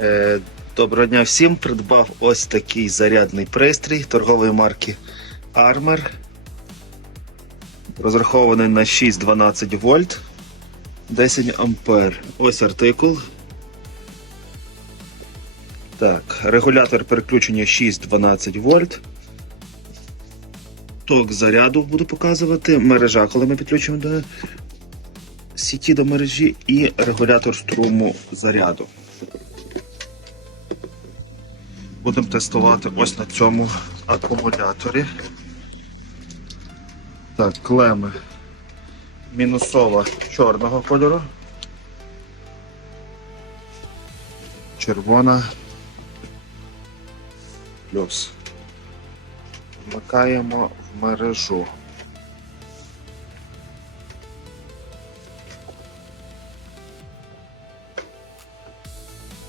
Е, Доброго дня всім. Придбав ось такий зарядний пристрій торгової марки Armor. Розрахований на 6-12 вольт, 10 ампер. Ось артикул. Так, регулятор переключення 6-12 вольт. Ток заряду буду показувати. Мережа, коли ми підключимо до сіті до мережі, і регулятор струму заряду. Будемо тестувати ось на цьому акумуляторі. Так, клеми. Мінусова чорного кольору. Червона. Плюс. Вмикаємо в мережу.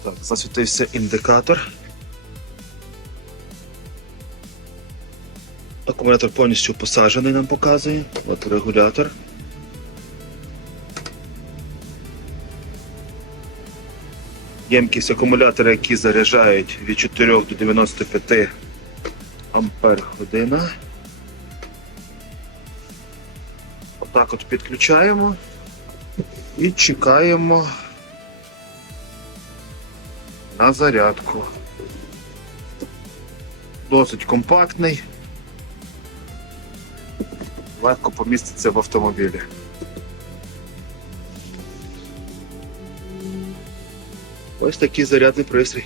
Так, засвітився індикатор. Акумулятор повністю посаджений, нам показує. От регулятор. Ємкість акумулятора, які заряджають від 4 до 95 ампер година. Отак от підключаємо і чекаємо на зарядку. Досить компактний легко поміститься в автомобілі. Ось такий зарядний пристрій.